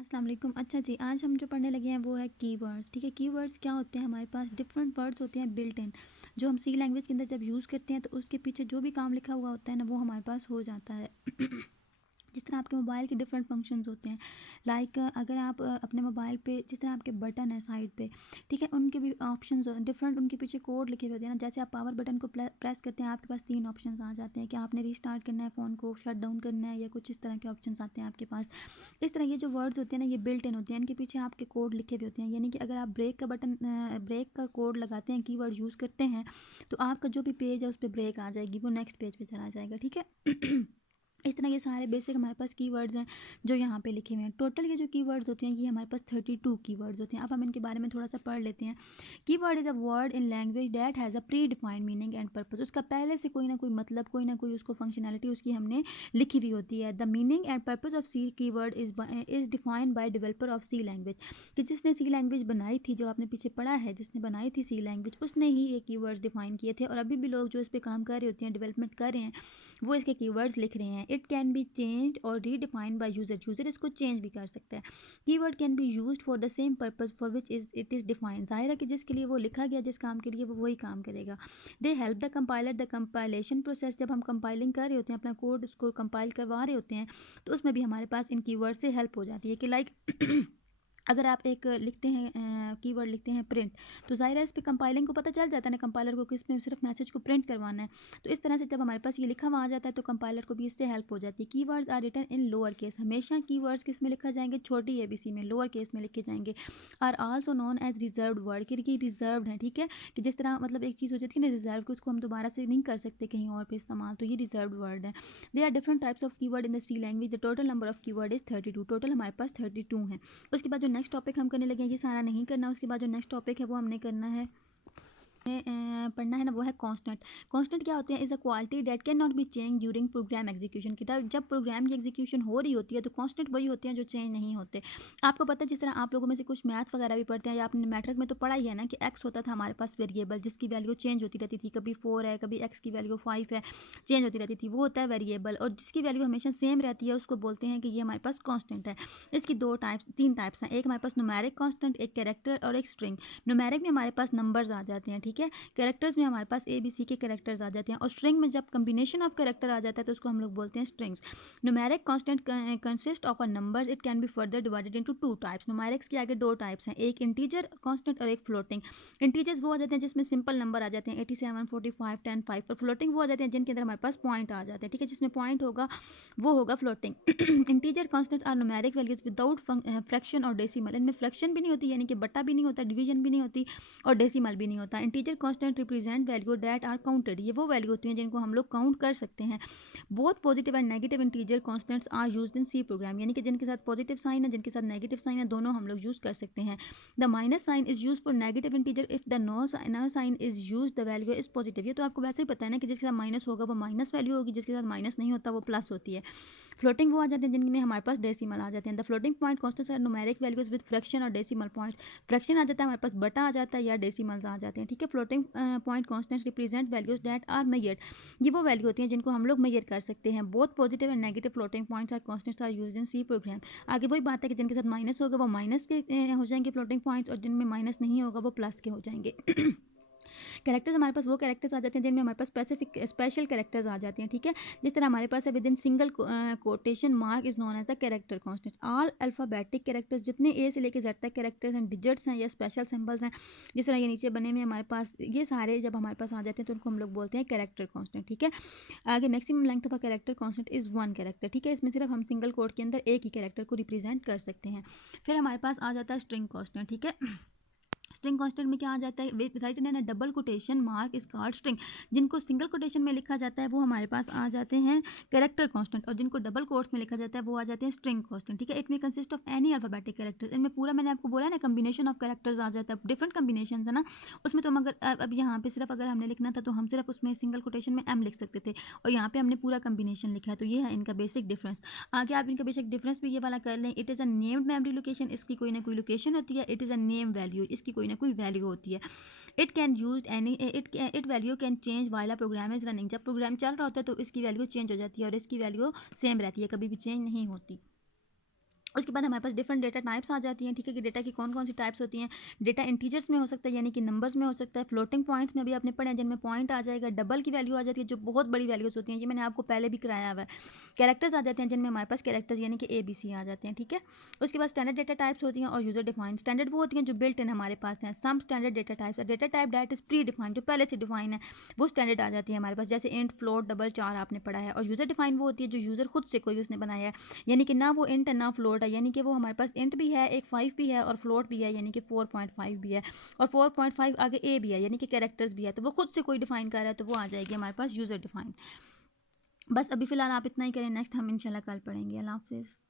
अस्सलाम वालेकुम। अच्छा जी, आज हम जो पढ़ने लगे हैं वो है कीवर्ड्स। ठीक है, कीवर्ड्स क्या होते हैं? हमारे पास डिफरेंट वर्ड्स होते हैं बिल्ट इन, जो हम सी लैंग्वेज के अंदर जब यूज़ करते हैं तो उसके पीछे जो भी काम लिखा हुआ होता है ना वो हमारे पास हो जाता है। जिस तरह आपके मोबाइल के डिफरेंट फंक्शंस होते हैं, लाइक अगर आप अपने मोबाइल पे जिस तरह आपके बटन है साइड पे, ठीक है, उनके भी ऑप्शंस डिफरेंट, उनके पीछे कोड लिखे हुए होते हैं ना। जैसे आप पावर बटन को प्रेस करते हैं, आपके पास 3 ऑप्शंस आ जाते हैं कि आपने रीस्टार्ट करना है फ़ोन को, शट डाउन करना है, या कुछ इस तरह के ऑप्शंस आते हैं आपके पास। इस तरह ये जो वर्ड्स होते हैं ना, ये बिल्ट इन होते हैं, इनके पीछे आपके कोड लिखे हुए होते हैं। यानी कि अगर आप ब्रेक का कोड लगाते हैं, कीवर्ड यूज़ करते हैं, तो आपका जो भी पेज है उस पर ब्रेक आ जाएगी, वो नेक्स्ट पेज पे चला जाएगा। ठीक है। इस तरह के सारे बेसिक हमारे पास कीवर्ड्स हैं जो यहाँ पे लिखे हुए हैं। टोटल ये जो कीवर्ड्स होते हैं ये हमारे पास 32 कीवर्ड्स होते हैं। अब हम इनके बारे में थोड़ा सा पढ़ लेते हैं। Keyword is a word in language that has a pre defined meaning and purpose. उसका पहले से कोई ना कोई मतलब, कोई ना कोई उसको फंक्शनैलिटी उसकी हमने लिखी हुई होती है। The meaning and purpose of C keyword is defined by developer of C language, कि जिसने सी लैंग्वेज बनाई थी, जो आपने पीछे पढ़ा है, जिसने बनाई थी सी लैंग्वेज, उसने ही ये कीवर्ड्स डिफाइन किए थे। और अभी भी लोग जो इस पर काम कर रहे होते हैं, डेवलपमेंट कर रहे हैं, वो इसके कीवर्ड्स लिख रहे हैं। इट कैन बी चेंज्ड और रीडिफाइंड बाय यूज़र इसको चेंज भी कर सकता है। Keyword can be used for the same purpose for which it is defined. जाहिर है कि जिसके लिए वो लिखा गया, जिस काम के लिए, वो वही काम करेगा। They help the compiler the compilation process. जब हम कंपाइलिंग कर रहे होते हैं, अपना कोड उसको कंपाइल करवा रहे होते हैं, तो उसमें भी हमारे पास इन कीवर्ड से हेल्प हो जाती है कि लाइक अगर आप एक लिखते हैं कीवर्ड लिखते हैं प्रिंट, तो ज़ाहिर है इस पे कंपाइलिंग को पता चल जाता है ना कंपाइलर को कि इसमें सिर्फ मैसेज को प्रिंट करवाना है। तो इस तरह से जब हमारे पास ये लिखा हुआ आ जाता है तो कंपाइलर को भी इससे हेल्प हो जाती है। Keywords are written in lower case. हमेशा कीवर्ड्स किस में लिखा जाएंगे? छोटी एबीसी में, लोअर केस में लिखे जाएंगे। Are also known as reserved word, कि रिजर्व्ड है। ठीक है, कि जिस तरह मतलब एक चीज़ हो जाती है ना रिजर्व, कि उसको हम दोबारा से नहीं कर सकते कहीं और पे इस्तेमाल, तो ये रिजर्व्ड वर्ड है। They are different types of keyword in the C language. The total number of keyword is 32। Total हमारे पास 32 हैं। उसके बाद जो नेक्स्ट टॉपिक हम करने लगे हैं, ये सारा नहीं करना। उसके बाद जो नेक्स्ट टॉपिक है वो हमने करना है, पढ़ना है ना, वो है कांस्टेंट। कांस्टेंट क्या होते हैं? Is a quality that can not be change during program execution. की जब प्रोग्राम की एग्जीक्यूशन हो रही होती है तो कांस्टेंट वही होते हैं जो चेंज नहीं होते। आपको पता है, जिस तरह आप लोगों में से कुछ मैथ्स वगैरह भी पढ़ते हैं, या आपने मैट्रिक में तो पढ़ा ही है ना कि एक्स होता था हमारे पास वेरिएबल, जिसकी वैल्यू चेंज होती रहती थी। कभी 4 है, कभी एक्स की वैल्यू 5 है, चेंज होती रहती थी, वो होता है वेरिएबल। और जिसकी वैल्यू हमेशा सेम रहती है उसको बोलते हैं कि ये हमारे पास कांस्टेंट है। इसकी तीन टाइप्स हैं। एक हमारे पास न्यूमेरिक कांस्टेंट, एक कैरेक्टर और एक स्ट्रिंग। न्यूमेरिक में हमारे पास नंबर्स आ जाते हैं, ठीक है। कैरेक्टर्स में हमारे पास ABC के कैरेक्टर्स आ जाते हैं। और स्ट्रिंग में जब कम्बिनेशन ऑफ कैरेक्टर आ जाता है तो उसको हम लोग बोलते हैं strings. Numeric constant consist of a numbers. It can be further divided into 2 types. Numerics के आगे 2 टाइप्स हैं, एक इंटीजर कांस्टेंट और एक फ्लोटिंग। इंटीजर्स वो आ जाते हैं जिसमें सिंपल नंबर आ जाते हैं 87, 45, 10, 5। और फ्लोटिंग वो आ जाते हैं जिनके अंदर हमारे पास पॉइंट आ जाते हैं, ठीक है। जिसमें पॉइंट होगा वो होगा floating. Integer constants are numeric values without fraction और डेसिमल। इनमें फ्रैक्शन भी नहीं होती, यानी कि बट्टा भी नहीं होता, डिवीजन भी नहीं होती, और डेसिमल भी नहीं होता। Integer constant represent value that are counted. ये वो वैल्यू होती हैं जिनको हम लोग काउंट कर सकते हैं। Both positive and negative integer constants are used in C program, यानी कि जिनके साथ पॉजिटिव साइन है, जिनके साथ नेगेटिव साइन है, दोनों हम लोग यूज़ कर सकते हैं। The minus sign is used for negative integer. If the no sign is used the value is positive. ये तो आपको वैसे ही पता है ना कि जिसके साथ माइनस होगा वो माइनस वैल्यू होगी, जिसके साथ माइनस नहीं होता वो प्लस होती है। फ्लोटिंग वो आ जाते हैं जिनमें हमारे पास डेसिमल आ जाते हैं। The floating point constants are numeric values with fraction और डेसिमल पॉइंट। फ्रैक्शन आ जाता है हमारे पास, बटा आ जाता है, या डेसिमल्स आ जाते हैं, ठीक है। Floating point constants represent values that are measured. ये वो वैल्यू होती हैं जिनको हम लोग मेजर कर सकते हैं। Both positive and negative floating points are constants are used in C program. आगे वही बात है कि जिनके साथ माइनस होगा वो माइनस के हो जाएंगे फ्लोटिंग पॉइंट्स, और जिनमें माइनस नहीं होगा वो प्लस के हो जाएंगे। कैरेक्टर्स हमारे पास वो कैरेक्टर्स आ जाते हैं जिनमें हमारे पास स्पेशल कैरेक्टर्स आ जाते हैं, ठीक है। जिस तरह हमारे पास है with in single quotation mark is known as a character constant. All alphabetic characters, जितने ए से लेकर जेड तक कैरेक्टर्स हैं, डिजिट्स हैं या स्पेशल सिंबल्स हैं, जिस तरह ये नीचे बने में हमारे पास, ये सारे जब हमारे पास आ जाते हैं तो उनको हम लोग बोलते हैं कैरेक्टर कांस्टेंट, ठीक है। आगे maximum length of a character constant is 1 character, ठीक है। इसमें सिर्फ हम सिंगल कोड के अंदर एक ही कैरेक्टर को रिप्रेजेंट कर सकते हैं। फिर हमारे पास आ जाता है स्ट्रिंग कांस्टेंट, ठीक है। स्ट्रिंग कांस्टेंट में क्या आ जाता है? Right and double quotation mark is called string. जिनको सिंगल कोटेशन में लिखा जाता है वो हमारे पास आ जाते हैं कैरेक्टर कांस्टेंट, और जिनको डबल कोट्स में लिखा जाता है वो आ जाते हैं स्ट्रिंग कांस्टेंट, ठीक है। इट में consist of any alphabetic characters. इनमें पूरा मैंने आपको बोला ना कम्बिनेशन ऑफ कैरेक्टर्स आ जाता है, डिफरेंट कम्बिनेशन है ना। उसमें तो हम अगर अब यहाँ पे सिर्फ अगर हमने लिखना था तो हम सिर्फ उसमें सिंगल कोटेशन में एम लिख सकते थे, और यहाँ पे हमने पूरा कम्बिनेशन लिखा है। तो ये है इनका बेसिक डिफरेंस। आगे आप इनका बेसिक डिफरेंस भी ये वाला कर लें। It is a named memory location, इसकी कोई ना कोई लोकेशन होती है। It is a name value, इसकी कोई ना कोई वैल्यू होती है। It can use any it value can change while a program is running. जब प्रोग्राम चल रहा होता है तो इसकी वैल्यू चेंज हो जाती है, और इसकी वैल्यू सेम रहती है, कभी भी चेंज नहीं होती। उसके बाद हमारे पास डिफरेंट डेटा टाइप्स आ जाती हैं, ठीक है, कि डेटा की कौन कौन सी टाइप्स होती हैं। डेटा इंटीजर्स में हो सकता है, यानी कि नंबर्स में हो सकता है, फ्लोटिंग पॉइंट्स में भी आपने पढ़े हैं जिनमें पॉइंट आ जाएगा, डबल की वैल्यू आ जाती है जो बहुत बड़ी वैल्यूज़ होती हैं, ये मैंने आपको पहले भी कराया हुआ है। कैरेक्टर्स आ जाते हैं जिनमें हमारे पास कैरेक्टर्स यानी कि ABC आ जाते हैं, ठीक है। उसके बाद स्टैंडर्ड डेटा टाइप्स होती हैं और यूजर डिफाइंड। स्टैंडर्ड वो होती हैं जो बिल्ट इन हमारे पास हैं। Some standard data types, data type that is pre defined, जो पहले से डिफाइन है, वो स्टैंडर्ड आ जाती है हमारे पास, जैसे इंट, फ्लोट, डबल, चार आपने पढ़ा है। और यूजर डिफाइंड वो होती है जो यूजर खुद से कोई उसने बनाया है, यानी कि ना वो इंट है ना फ्लोट है, यानी कि वो हमारे पास इंट भी है, एक 5 भी है और फ्लोट भी है, यानी कि 4.5 भी है, और 4.5 आगे ए भी है, यानी कि कैरेक्टर्स भी है, तो वो खुद से कोई डिफाइन कर रहा है तो वो आ जाएगी हमारे पास यूजर डिफाइन। बस अभी फ़िलहाल आप इतना ही करें, नेक्स्ट हम इंशाल्लाह कल पढ़ेंगे। अल्लाह हाफिज़।